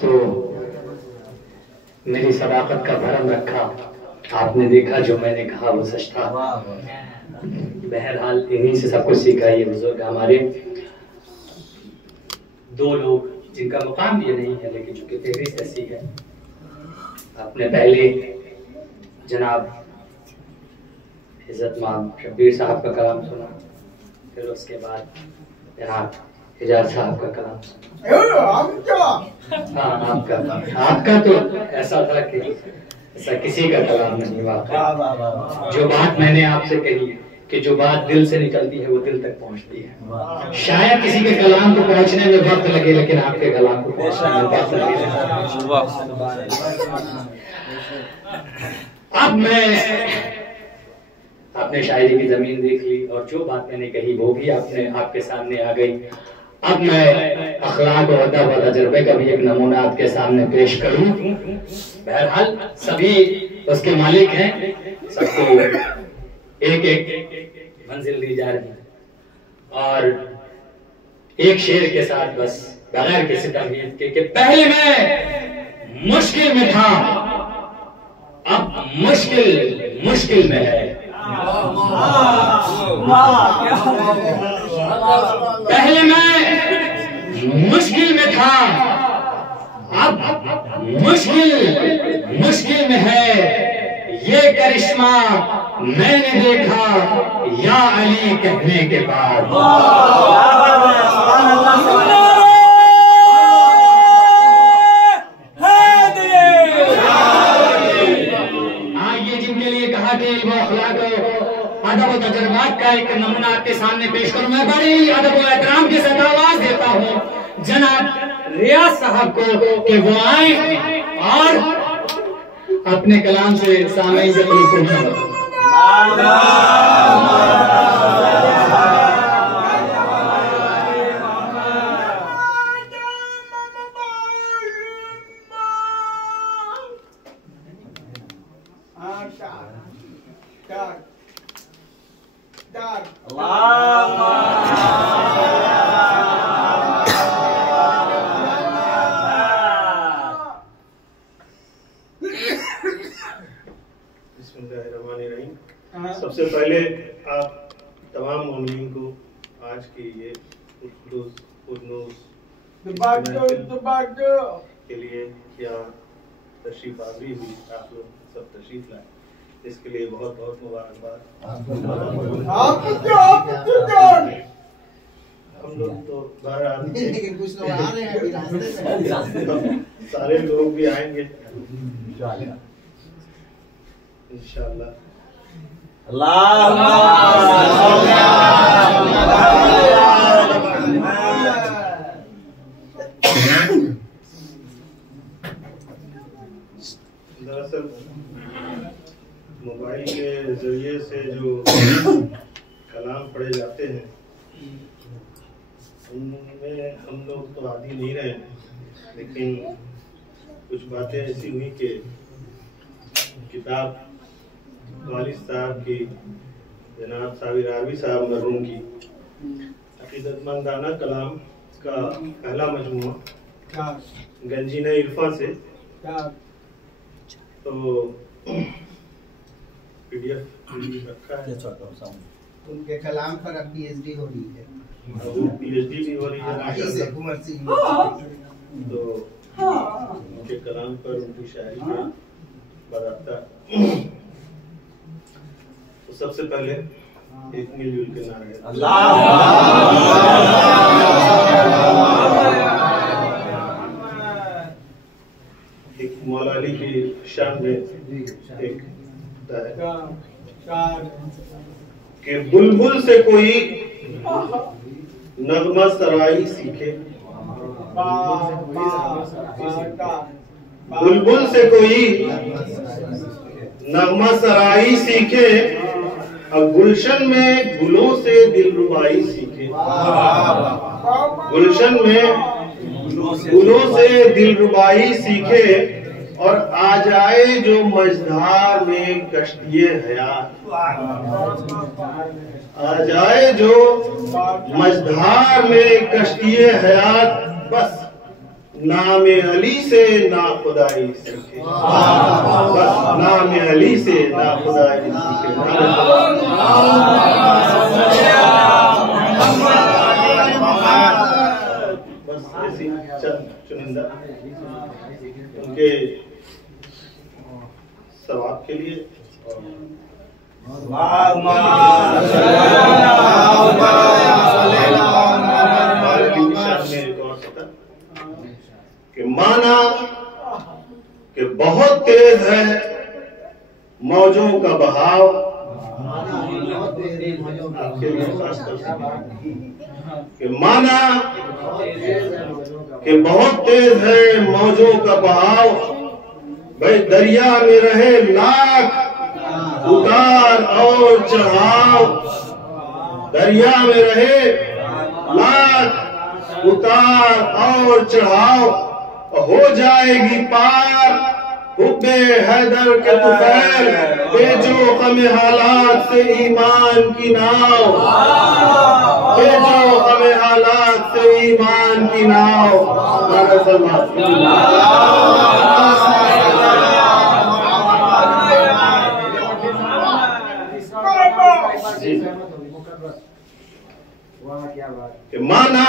तो मेरी सदाकत का भरम रखा, आपने देखा जो मैंने कहा वो सच था। बहरहाल इन्हीं से सब कुछ सीखा। ये बुजुर्ग हमारे दो लोग जिनका मुकाम ये नहीं है लेकिन चूंकि फहरिस्त ऐसी है। आपने पहले जनाब इज्जतमान शब्बीर साहब का कलाम सुना, फिर उसके बाद जनाब हिजाज साहब का कलाम सुना। हाँ, आपका तो ऐसा था कि ऐसा किसी का कलाम नहीं। वाकई जो बात मैंने आपसे कही कि जो बात दिल से निकलती है वो दिल तक पहुंचती है। शायद किसी के कलाम को पहुंचने में वक्त लगे लेकिन आपके कलाम को पहुंचने में वक्त लगे। अब मैं आपने शायरी की जमीन देख ली और जो बात मैंने कही वो भी आपके सामने आ गई। अब मैं अखलाक और अदब और तजुर्बे का भी एक नमूना आपके सामने पेश करूं। बहरहाल सभी उसके मालिक हैं, सबको एक एक मंजिल दी जा रही है और एक शेर के साथ बस बगैर किसी तमहीद के पहले मैं मुश्किल में था, अब मुश्किल में है। पहले मैं मुश्किल में था, अब मुश्किल में है। ये करिश्मा मैंने देखा या अली कहने के बाद। ये जिनके लिए कहा कि वो अखलाक अदब और तजुर्बात का एक नमूना आपके सामने पेश करूं, मैं बड़ी अदब और एहतराम के साथ आवाज देता हूं जनाब रियाज साहब को कि वो आए और अपने कलाम से सामईन से बिल्कुल सबसे पहले आप तमाम मोमिनीन को आज की ये के लिए क्या तशरीफ आवरी हुई, आप लोग सब तशरीफ लाए, इसके लिए बहुत बहुत मुबारकबाद। हम लोग तो बाहर आते हैं लेकिन कुछ लोग आ रहे हैं, सारे लोग भी आएंगे इंशाअल्लाह। दरअसल मोबाइल के जरिए से जो कलाम पढ़े जाते हैं उनमें हम लोग तो आदी नहीं रहे, लेकिन कुछ बातें ऐसी हुई कि किताब वालिद साहब की जनाब साबिर आरवी साहब मरहूम की अकीदतमंदाना कलाम का पहला मजमूआ गंजीना इरफा से, तो PDF रखा है। उनके कलाम पर अब PhD हो रही है, PhD भी हो रही है तो उनके कलाम पर उनकी शायरी के बराबर। तो सबसे पहले एक मिलजुल के नारे एक मौला अली की शान में एक कि बुलबुल से कोई नगमा सराई सीखे, बुलबुल से कोई नगमा सराई सीखे, अब गुलशन में गुलों से दिलरुबाई सीखे, गुलशन में गुलों से दिलरुबाई सीखे, और आ जाए जो मझधार में कश्तिये हयात, आ जाए जो मझधार में कश्तिए हयात, बस नामे अली से ना खुदाई सीखे, बस नामे अली से ना खुदाई सीखे। बस ऐसी चंद चुनिंदा उनके सवाब के लिए कि माना कि बहुत तेज है मौजों का बहाव, आपके लिए खास कर कि माना कि बहुत तेज है मौजों का बहाव, भाई दरिया में रहे लाख उतार और चढ़ाव, दरिया में रहे लाख उतार और चढ़ाव, हो जाएगी पार हुब्बे हैदर के तुफैल, बेजो हमें हालात से ईमान की नाव, बेजो हमें हालात से ईमान की नाव। कि माना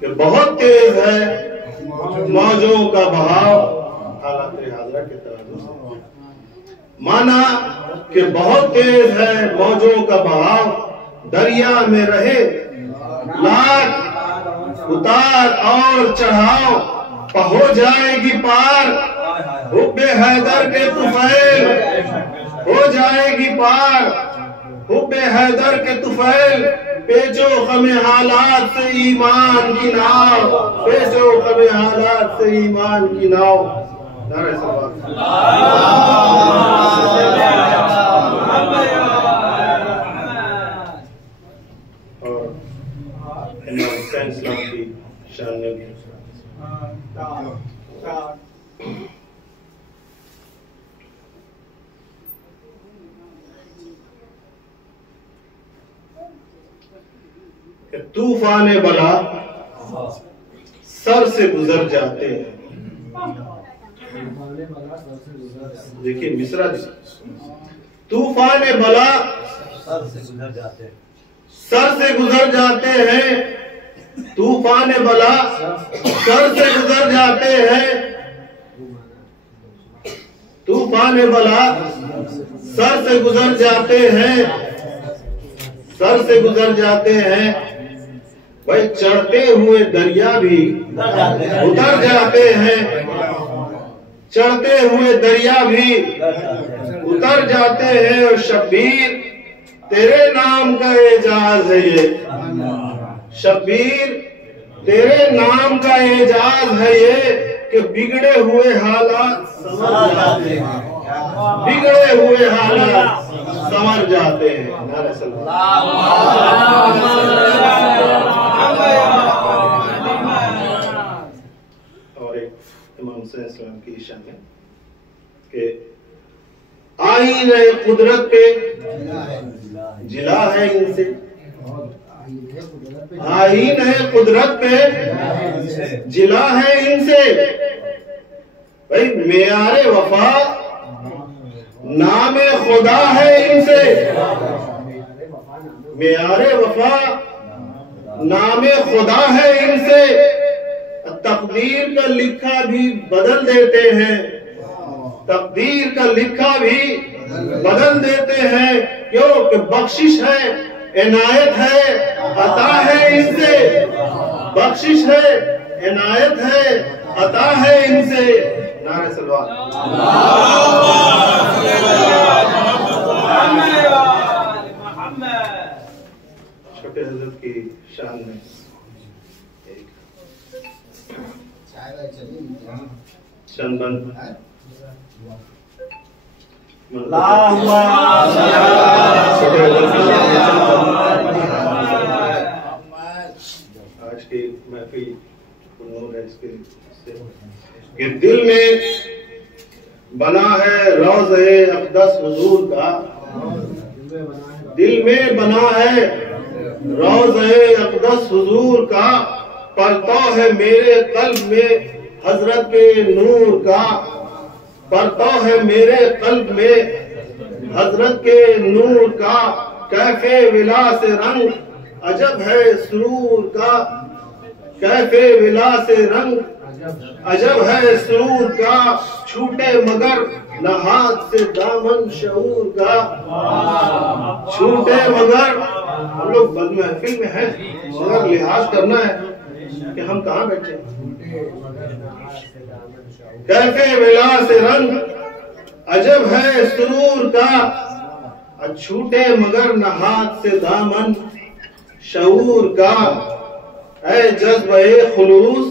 कि बहुत तेज है मौजों का बहाव, हालात हाजरा के तराजू से माना कि बहुत तेज है मौजों का बहाव, दरिया में रहे लाख उतार और चढ़ाव, हो जाएगी पार हुब्बे हैदर के तुफैल, हो जाएगी पार हुब्बे हैदर के तुफैल, पेचो हमें हालात से ईमान की नाव, पेचो हमें हालात से ईमान की नाव। नारे सलावत। और इमाम हुसैन इस्लाम की शान में भी तूफान बला सर से गुजर जाते हैं। देखिए मिसरा, तूफान बला सर से गुजर जाते हैं, सर से गुजर जाते हैं, तूफान बला सर से गुजर जाते हैं, तूफान बला सर से गुजर जाते हैं, सर से गुजर जाते हैं, भाई चढ़ते हुए दरिया भी उतर जाते हैं, चढ़ते हुए दरिया भी उतर जाते हैं। और शब्बीर तेरे नाम का एजाज है ये, शब्बीर तेरे नाम का एजाज है ये, कि बिगड़े हुए हालात संवर जाते हैं, बिगड़े हुए हालात संवर जाते हैं। और एक इमाम हुसैन इस्लाम की शान है कि आईन है कुदरत पे जिला है इनसे, आईन है कुदरत पे जिला है इनसे, भाई मेयारे वफा नामे खुदा है इनसे, मेयारे वफा नामे खुदा है इनसे, तकदीर का लिखा भी बदल देते हैं, तकदीर का लिखा भी बदल देते हैं, क्यों कि बख्शिश है इनायत है अता है इनसे, बख्शिश है इनायत है अता है इनसे। नारे सलवात। छोटे हजरत की शान में एक चंदन आज की महफिल कि दिल में बना है रोज़े अक़दस हुजूर का, दिल में बना है रोज़े अक़दस हुजूर का, परतौ है मेरे क़ल्ब में हजरत के नूर का, परतौ है मेरे क़ल्ब में हजरत के नूर का, कैफे विलास रंग अजब है सुरूर का, कैफे विलास रंग अजब है सुरूर का, छूटे मगर न हाथ से दामन शऊर का, छूटे मगर, हम लोग बद महफिल में हैं मगर लिहाज करना है कि हम कहाँ बैठे हैं। कैफे विलास रंग अजब है सुरूर का, छूटे मगर न हाथ से दामन शऊर का, ऐ जज्बे खुलूस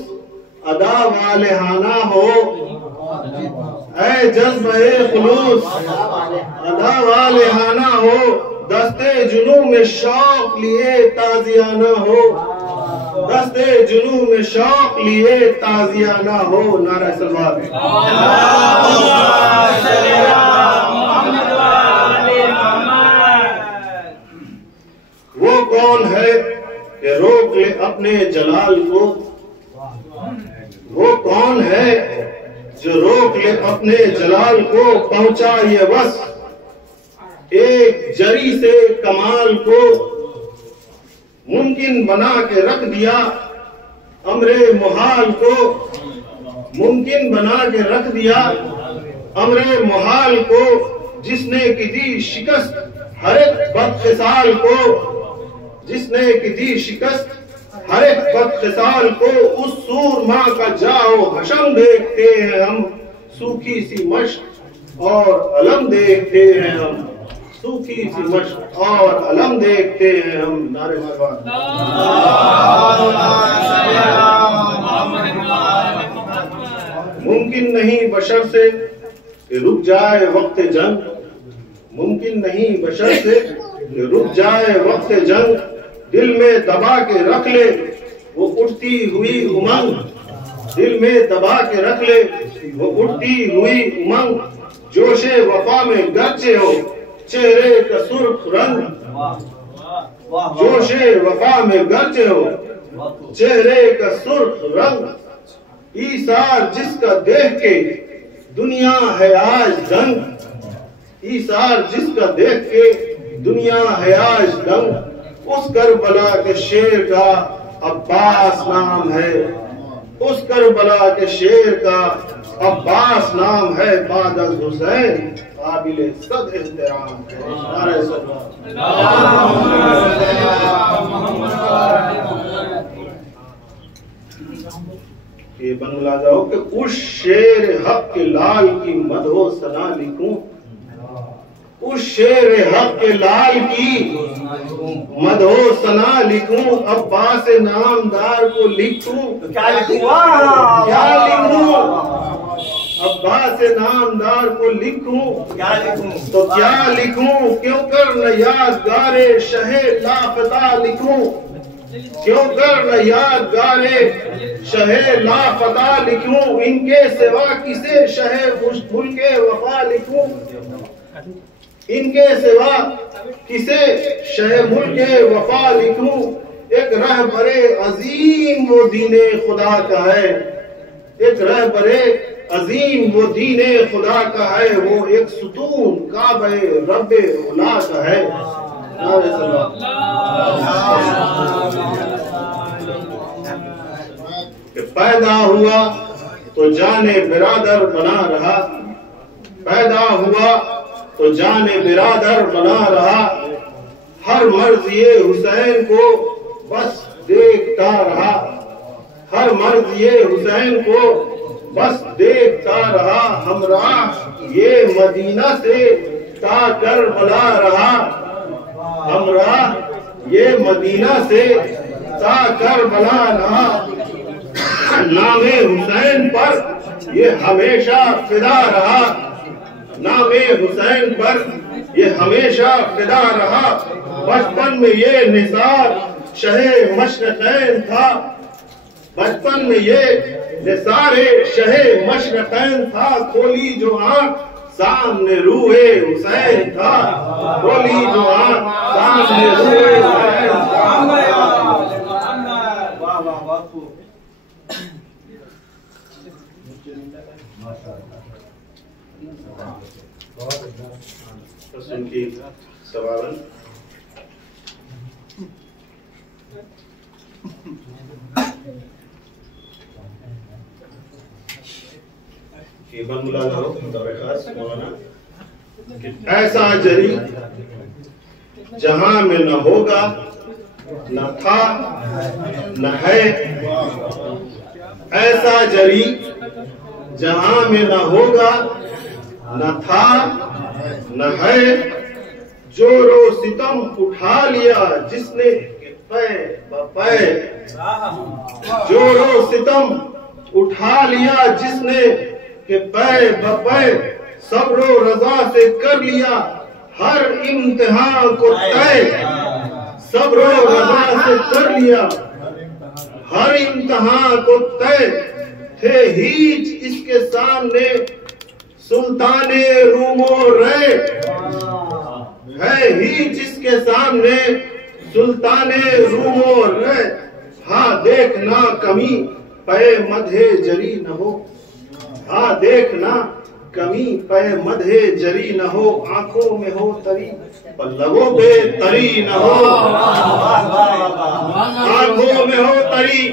अदा वालेहाना हो, ऐ जज्बे खुलूस अदा वालेहाना हो, दस्ते जुनू में शौक लिए ताजियाना हो, दस्ते जुनू में शौक लिए ताजियाना हो। नारा सलवात। वो कौन है कि रोक ले अपने जलाल को, वो कौन है जो रोक ले अपने जलाल को, पहुंचा ये बस एक जरी से कमाल को, मुमकिन बना के रख दिया अमरे मुहाल को, मुमकिन बना के रख दिया अमरे मुहाल को, जिसने की दी शिकस्त हर एक बदखिसाल को, जिसने की दी शिकस्त हर एक बदखिसाल को, उस सूरमा का जाओ हशम देखते हैं हम, सूखी सी मश्क और अलम देखते हैं हम, सूखी सी मश्क और अलम देखते हैं हम। नारे सलवात। मुमकिन नहीं बशर से कि रुक जाए वक्त जंग, मुमकिन नहीं बशर से कि रुक जाए वक्त जंग, दिल में दबा के रख ले वो उठती हुई उमंग, दिल में दबा के रख ले वो उठती हुई उमंग, जोशे वफा में गरजे हो चेहरे का सुर्ख रंग, जोशे वफा में गरजे हो चेहरे का सुर्ख रंग, ईसार जिसका देख के दुनिया है आज दंग, ईसार जिसका देख के दुनिया है आज दंग, उस करबला के शेर का अब्बास नाम है, उस करबला के शेर का अब्बास नाम है, बादल हुसैन काबिले सद एहतराम है। नारे सलवात। ये बंगला जाओ कि उस शेर हक के लाल की मदहो सना लिखूं, उस शेर हक के लाल की मदहो सना लिखूं, अब्बास नामदार को लिखूं, क्या लिखूं, क्या लिखूं, अब्बास नामदार को लिखूं, क्या लिखूं, तो क्या लिखूं, क्यों कर न यादगारे शहे लापता लिखूं, क्यों कर न यादगारे शहे लापता लिखूं, इनके सिवा किसे शहे मुल्के वफा लिखूं, इनके सिवा किसे शहे मुल्के वफा लिखूं, एक रहबरे अजीम वो दीने खुदा का है, एक रहबरे अजीम वो दीने खुदा का है, वो एक सुतून काबे रब्बे उला का है। पैदा हुआ तो जाने बिरादर बना रहा, पैदा हुआ तो जाने बिरादर बना रहा, हर मर्द ये हुसैन को बस देखता रहा, हर मर्द ये हुसैन को बस देखता रहा, हमराह ये मदीना से ता करबला रहा, हमराह ये मदीना से ता करबला रहा, नामे हुसैन पर ये हमेशा फिदा रहा, नामे हुसैन पर ये हमेशा फिदा रहा, बचपन में ये निसार शहे मशरक़ैन था, बचपन में ये निसारे शहे मशरक़ैन था, खोली जो आँख सामने रूहे हुसैन था, बोली जो आंख सामने रूहे हुसैन था। वाह वाह बापू। प्रश्न की सवाल ऐसा जरी जहां में न होगा, न था न है। ऐसा जरी जहां में न होगा, न था न है। जोरो सितम उठा लिया जिसने पै बपै। जोरो सितम उठा लिया जिसने के पै बपै। सब्रो रजा से कर लिया हर इम्तिहान को तय। सब्रो रजा से कर लिया हर इम्तिहान को तय। थे हीच इसके सामने सुल्ताने रूमो रे। है हीच इसके सामने सुल्ताने रूमो रे। हाँ देखना कमी पे मधे जरी न हो। हाँ देखना कमी पे मधे जरी न हो। आंखों में हो तरी पल्लवों पे तरी न हो। आंखों में हो तरी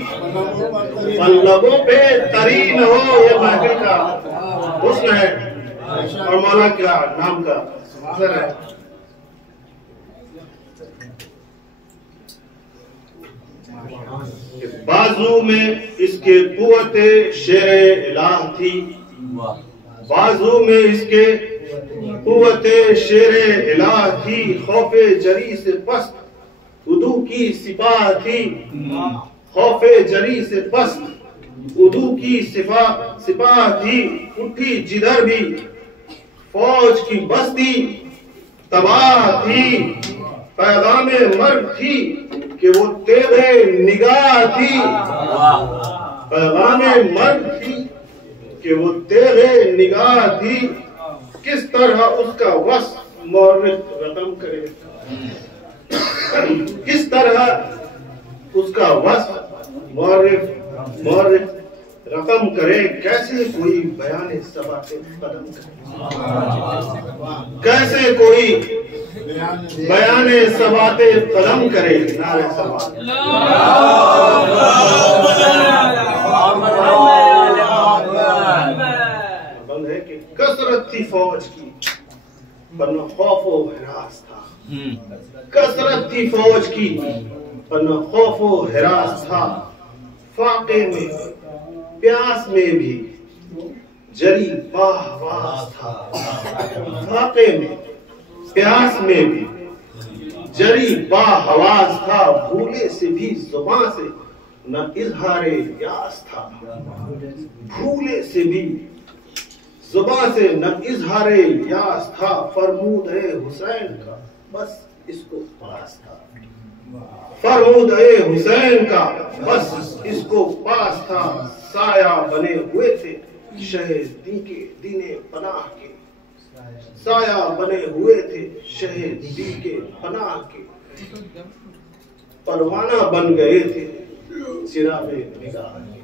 पल्लवों पे तरी न हो। ये महफिल का हुस्न है और मौला का नाम का असर है। बाजू में इसके कुव्वते शेरे इलाह थी। बाजू में इसके कुव्वते शेरे इलाह थी। खौफे जरी से पस्त उदू की सिपाह थी। खौफे जरी से पस्त उदू की सिपाह थी। उठी जिधर भी फौज की बस्ती तबाह थी। पैगामे मर्ग थी कि वो तेरे निगाह थी। पैगामे मर्ग थी कि वो तेरे निगाह थी। किस तरह उसका वस्फ मौरिफ रकम करे। किस तरह उसका वस्फ मौरिफ रकम करे। कैसे कोई बयाने सबाते कदम करे। कैसे कोई बयाने सबाते कदम करे। नारे सबात बंद है कि कसरत थी फौज की पर न खौफो हिरास था। कसरत थी फौज की पर न खौफो हिरास था। फाके में प्यास में भी जरी बाहवास था। फाके में प्यास में भी जरी बाहवास था। भूले से भी जुबान से न इजहारे यास था। भूले से भी जुबान से न इजहारे यास था। फरमूद है हुसैन का बस इसको पास था। फरमूद है हुसैन का बस इसको पास था। साया बने हुए थे शहीदी के दीने पनाह के। साया बने हुए थे शहीदी के पनाह के। परवाना बन गए थे चिरागे निगाह के।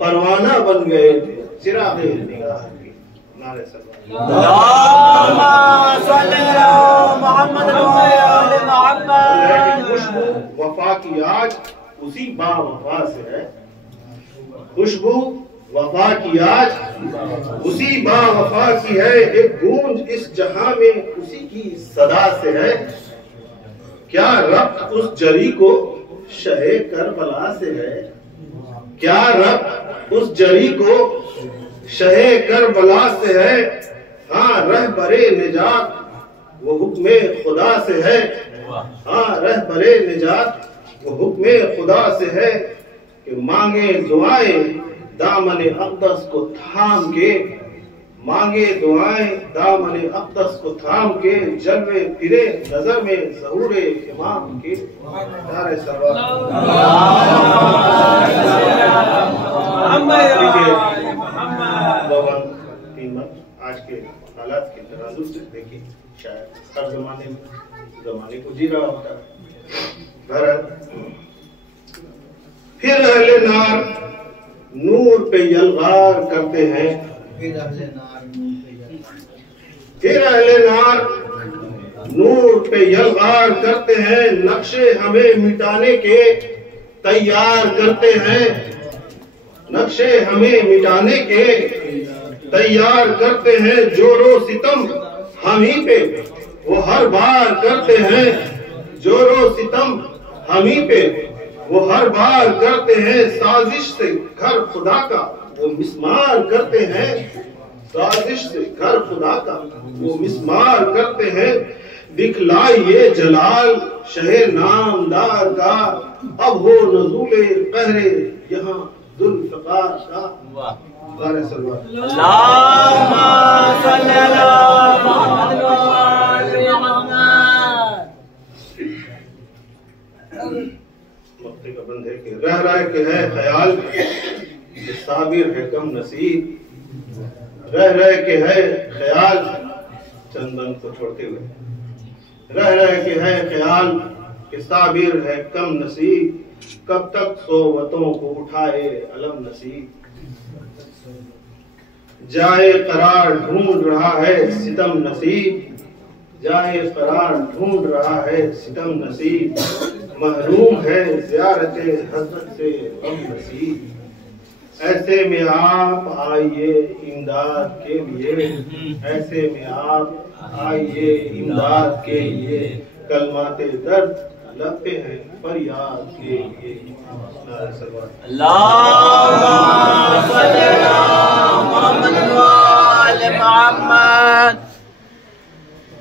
परवाना बन गए थे चिरागे निगाह के। नारे खुशबू वफा की आज उसी बा वफा से है। खुशबू वफा की आज उसी बा वफा की है। एक गूंज इस जहां में उसी की सदा से है। क्या रब्त उस जरी को शहे करबला से है। क्या रब्त उस जरी को शहे करबला से है। हाँ रहबरे निजात वो हुक्मे खुदा से है। हाँ रहबरे निजात वो हुक्मे खुदा से है। कि मांगे दुआएं दामने अक़दस को थाम के। मांगे दुआएं दामने अक़दस को थाम के। जलवे फिरे नजर में ज़हूरे इमाम के। नारे आज के हालात की तनाजुर से देखिए, शायद हर जमाने को जी रहा होता है। फिर अहले नार नूर पे यलगार करते हैं, फिर अहले नार फिर अहले नार नूर पे यलगार करते हैं, नक्शे हमें मिटाने के तैयार करते हैं, नक्शे हमें मिटाने के तैयार करते हैं, जोरो सितम हम ही पे वो हर बार करते हैं, जोरो सितम हम ही पे वो हर बार करते हैं, साजिश से घर खुदा का वो मिसमार करते हैं, साजिश से घर खुदा का वो मिसमार करते हैं, दिखलाइए जलाल शहे नामदार का, अब हो नज़ूले कहरे यहाँ जुल्फ़िकार का। वक्ती का बंद है कि रह रहा के है ख्याल कि साबिर है कम नसीब, रह रहे के है ख्याल चंदन को छोड़ते हुए, रह रहे के है ख्याल कि साबिर है कम नसीब, कब तक सोवतों को उठाए अलम नसीब, जाए करार ढूंढ रहा है सितम नसीब, जाए करार ढूंढ रहा है सितम नसीब, महरूम है ज़ियारते हज़रत से गम नसीब, ऐसे में आप आइए इमदाद के लिए, ऐसे में आप आइए इमदाद के लिए, कलमाते दर्द लगते हैं फरियाद के लिए। अल्लाह